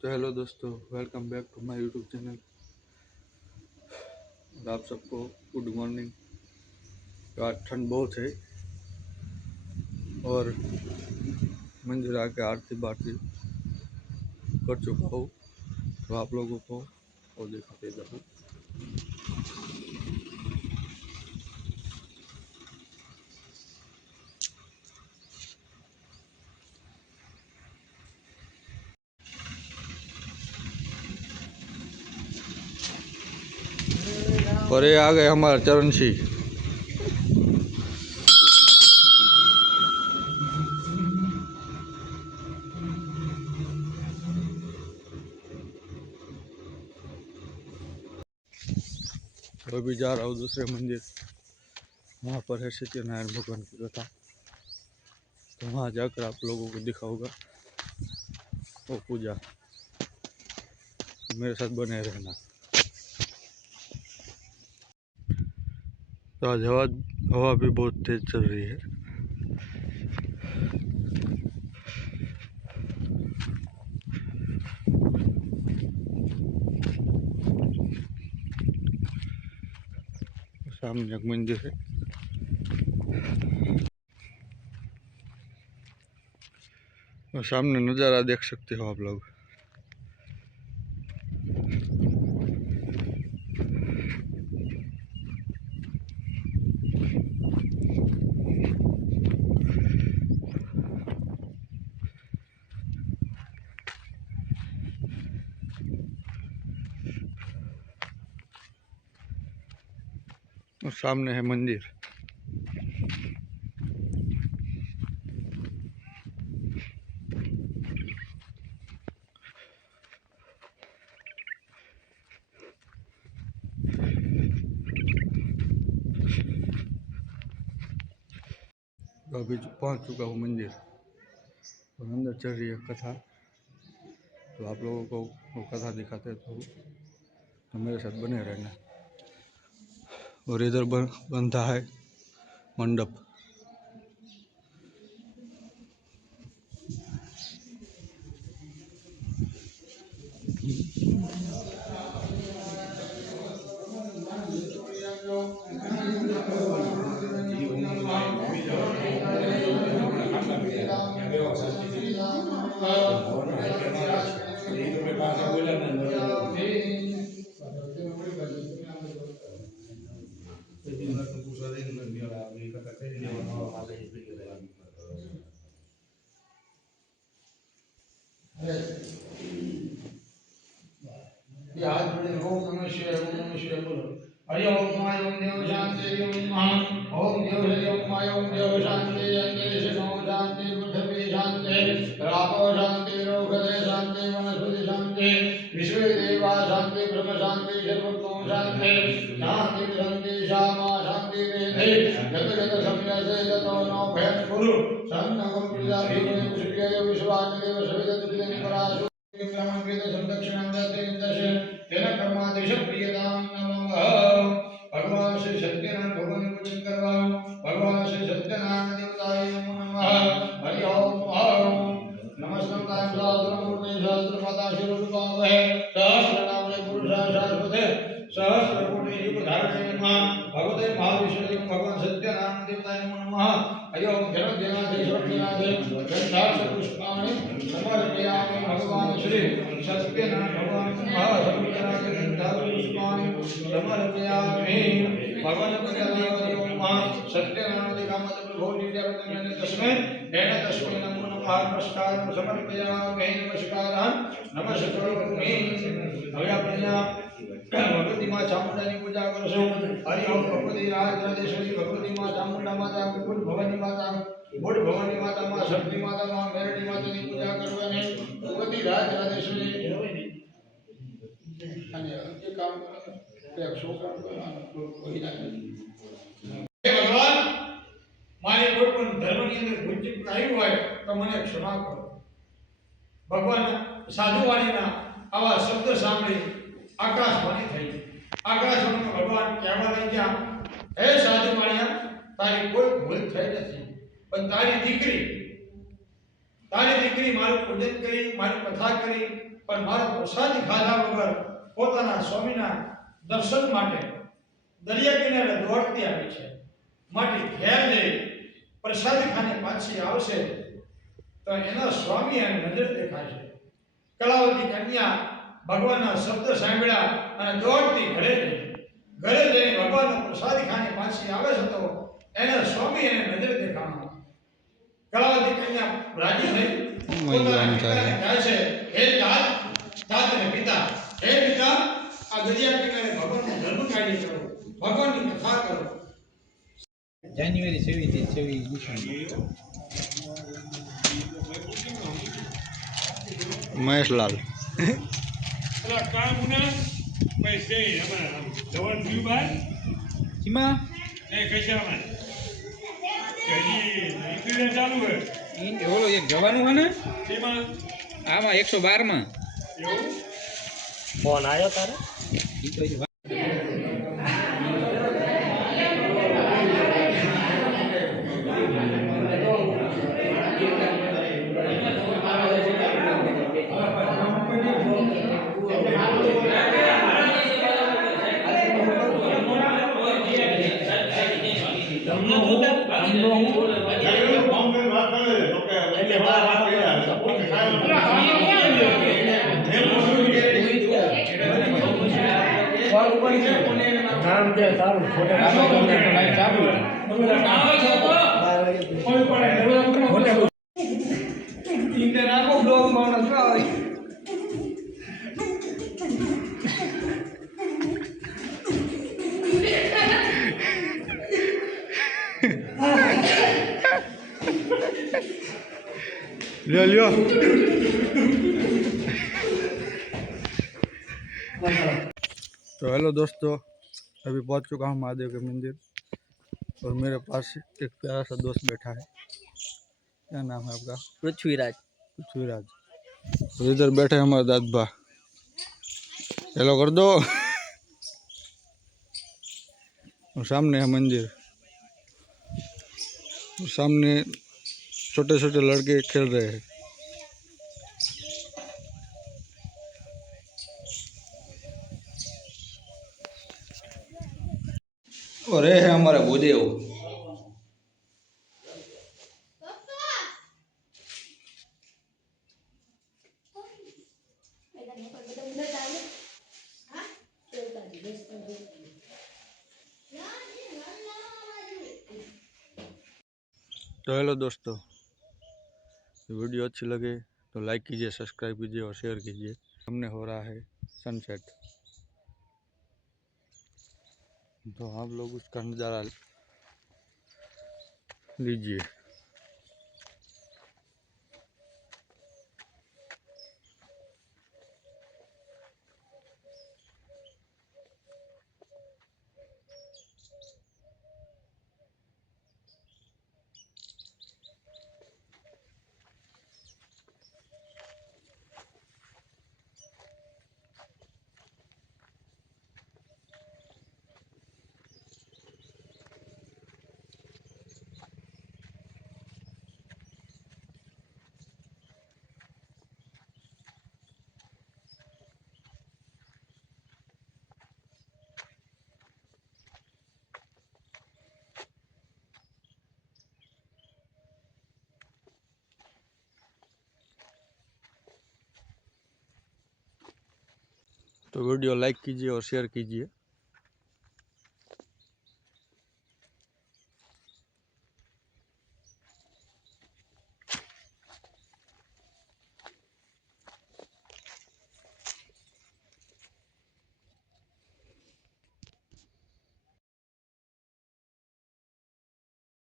तो हेलो दोस्तों, welcome back to my YouTube channel. और आप सबको गुड मॉर्निंग। तो आज ठंड बहुत है और मंदिर आके आरती बारती कर चुका हूँ, तो आप लोगों को वो दिखाते जाऊँ। और ये आ गए हमारे चरण सिंह। तो अभी जा रहा हूँ दूसरे मंदिर, वहाँ पर है सत्यनारायण भगवान की कथा। तो वहाँ जाकर आप लोगों को दिखाऊंगा वो पूजा। तो मेरे साथ बने रहना। तो आज हवा भी बहुत तेज चल रही है। सामने एक मंदिर है, और सामने नज़ारा देख सकते हो आप लोग। और सामने है मंदिर। तो अभी पहुंच चुका हूँ मंदिर और अंदर चल रही है कथा। तो आप लोगों को वो कथा दिखाते तो मेरे साथ बने रहना। और इधर बनता है मंडप। हाथ जोड़े ओम नमः शिवाय बोलो। हरि ओम माय ओम देव शांति ओम नमः ओम देव हरि ओम माय ओम देव शांति अंजलि शनो शांति पृथ्वी शांति रापो शांति रोगदे शांति वनस्पति शांति विश्व देवा शांति ब्रह्म शांति सर्वतो शांति शांति शांति श्यामा शांति रेधे गत गत समय से ततो नो भयन कुरु सन्नगम प्रजाभ्यो विश्वय विश्वानि देव सविता दुर्जनि पराशु ब्राह्मण वेद संदक्षिणां दत्ते दर्शन तेन कर्मादेश प्रियतां नमः। भगवान श्री सत्यनारायण भगवान पूजन करवा। भगवान श्री सत्यनारायण देवताय नमो नमः। हरि ओम नमस्कार सहस्रमूर्ति सहस्रपादा शिरोरुबावहे सहस्रनाम पुरुष शाश्वते सहस्रकोटि युग धारणे नमः। भगवते महाविष्णु भगवान सत्यनारायण देवताय नमो नमः। हरि ओम जनादेश्वरनाथे गंधाक्ष पुष्पाणि समर्पयामि। भगवान श्री सत्यनारायण भगवान समर्पयामि गंधाक्ष पुष्पाणि समर्पयामि। भगवान सत्यनारायण कामत प्रभो लीलावतंगने तस्मै तेन तस्मै नमो नमः। नमस्कारं समर्पयामि। नमस्करोमि। હવે આપણે भगवती माँ चामुंडा की पूजा करशो। हरि ओम भगवती राजराजेश्वरी भगवती माँ चामुंडा माता कुल भवानी माता मूड भवानी माता माँ शक्ति माता माँ मेरडी माता की पूजा करवाने भगवती राजराजेश्वरी અને અંતે કામ એક છોકરા કોઈ ના ભગવાન મારી કોઈ પણ ધર્મની અંદર ભૂલચૂક આવી હોય તો મને ક્ષમા કરો। ભગવાન સાધુવાણીના આવા શબ્દ સાંભળી આકાશવાણી થઈ। આકાશવાણીમાં ભગવાન કહેવા લાગ્યા, હે સાધુવાણિયા, તારી કોઈ ભૂલ થઈ નથી, પણ તારી દીકરી તારી દીકરી મારું પૂજન કરી, મારી કથા કરી, પણ મારો પ્રસાદી ખાધા વગર પોતાના સ્વામીના દર્શન માટે દરિયા કિનારે દોડતી આવી છે. માટે ઘેર જઈ પ્રસાદી ખાને પાછી આવશે તો એના સ્વામી અને નજર દેખાશે. કલાવતી કન્યા ભગવાનના શબ્દ સાંભળ્યા અને દોડતી ઘરે જઈને ભગવાનનો પ્રસાદી ખાને પાછી આવે છે તો એના સ્વામી એને નજર દેખાણા. કલાવતી કન્યા રાજી થઈ પોતાના પિતાને કહે છે, હે તાતને પિતા, હે પિતા, આ દરિયા કિનારે ભગવાનનો ધર્મ કાર્ય કરો, ભગવાનની કથા કરો. જાન્યુઆરી 26 મહેશલાલ કામ ના પૈસે હમણાં જવાન થયું બાર સીમા એ કશામાં નીકળીને ચાલુ હે ઓલો એક જવાનું હે ને એમાં આમાં 112 માં એવું ફોન આવ્યો તારે ઈ તો હજી લ્યો तो हेलो दोस्तों, अभी पहुंच चुका हूँ महादेव के मंदिर और मेरे पास एक प्यारा सा दोस्त बैठा है। क्या नाम है आपका? पृथ्वीराज। पृथ्वीराज। तो इधर बैठे हमारे दादबा, हेलो कर दो। और सामने है मंदिर, और सामने छोटे छोटे लड़के खेल रहे हैं। और ये है हमारा भूदेव। तो हेलो दोस्तों, वीडियो अच्छी लगे तो लाइक कीजिए, सब्सक्राइब कीजिए और शेयर कीजिए। हमने हो रहा है सनसेट, तो आप लोग उसका नज़ारा लीजिए। तो वीडियो लाइक कीजिए और शेयर कीजिए।